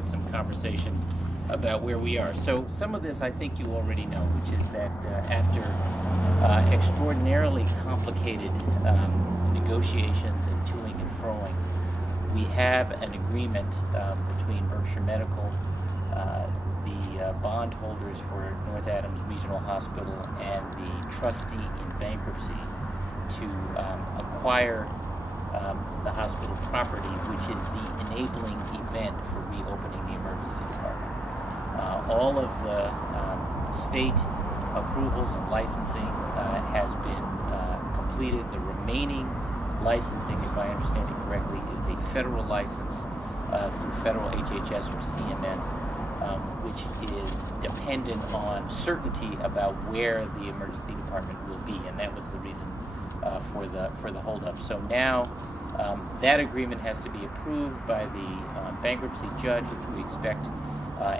some conversation about where we are. So some of this I think you already know, which is that after extraordinarily complicated negotiations and toing and froing, we have an agreement between Berkshire Medical, the bondholders for North Adams Regional Hospital, and the trustee in bankruptcy to acquire the hospital property, which is the enabling event for reopening the emergency department. All of the state approvals and licensing has been completed. The remaining licensing, if I understand it correctly, is a federal license through federal HHS or CMS, which is dependent on certainty about where the emergency department will be, and that was the reason for the holdup. So now that agreement has to be approved by the bankruptcy judge, which we expect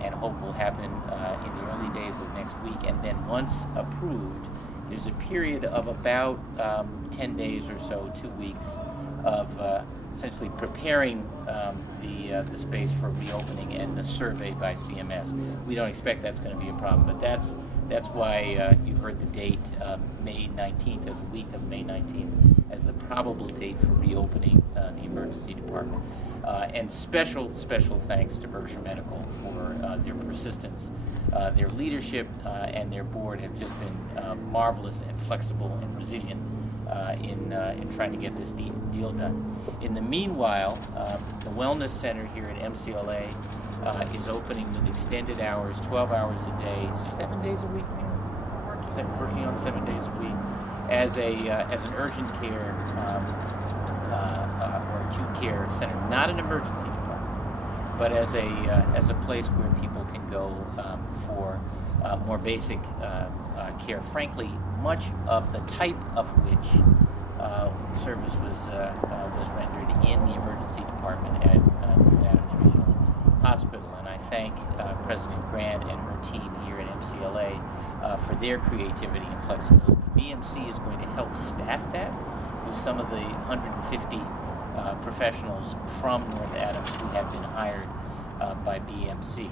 and hope will happen in the early days of next week. And then once approved, there's a period of about 10 days or so, 2 weeks, of essentially preparing the space for reopening and the survey by CMS. We don't expect that's going to be a problem, but that's why you heard the date May 19th, or the week of May 19th, as the probable date for reopening the emergency department. And special thanks to Berkshire Medical for their persistence. Their leadership and their board have just been marvelous and flexible and resilient in trying to get this deal done. In the meanwhile, the Wellness Center here at MCLA is opening with extended hours, 12 hours a day, 7 days a week. Working on 7 days a week as an urgent care or acute care center, not an emergency department, but as a place where people can go for more basic care. Frankly, much of the type of which service was rendered in the emergency department at North Adams Regional Hospital, and I thank President Grant and her team here at MCLA for their creativity and flexibility. BMC is going to help staff that with some of the 150 professionals from North Adams who have been hired by BMC.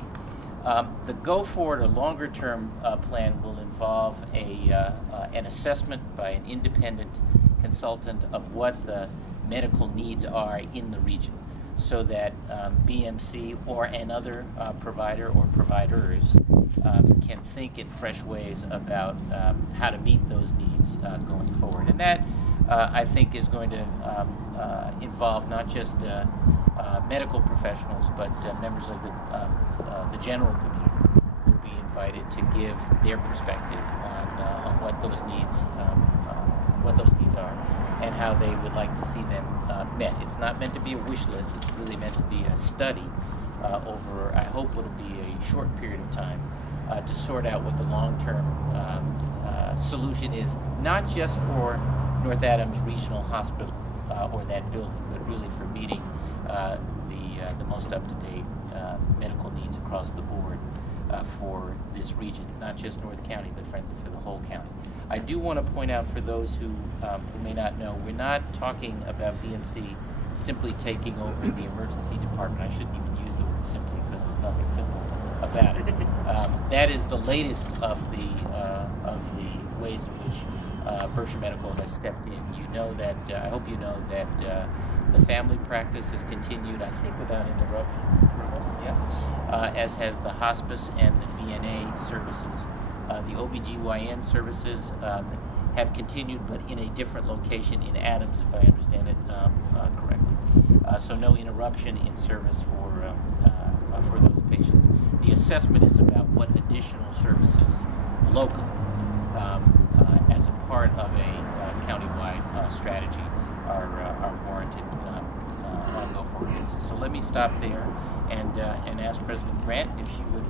The go-forward or longer-term plan will involve an assessment by an independent consultant of what the medical needs are in the region, so that BMC or another provider or providers can think in fresh ways about how to meet those needs going forward. And that, I think, is going to involve not just medical professionals, but members of the general community will be invited to give their perspective on what those needs are and how they would like to see them met. It's not meant to be a wish list. It's really meant to be a study over, I hope, what will be a short period of time to sort out what the long-term solution is, not just for North Adams Regional Hospital or that building, but really for meeting the most up-to-date medical needs across the board for this region, not just North County, but frankly for the whole county. I do want to point out, for those who may not know, we're not talking about BMC simply taking over the emergency department. I shouldn't even use the word simply, because there's nothing simple about it. That is the latest of the ways in which Berkshire Medical has stepped in. You know that, I hope you know that the family practice has continued, I think, without interruption. Yes. As has the hospice and the VNA services. The OBGYN services have continued, but in a different location in Adams, if I understand it correctly. So no interruption in service for those patients. The assessment is about what additional services locally, as a part of a countywide strategy, are warranted on a go-forward basis. So let me stop there and ask President Grant if she would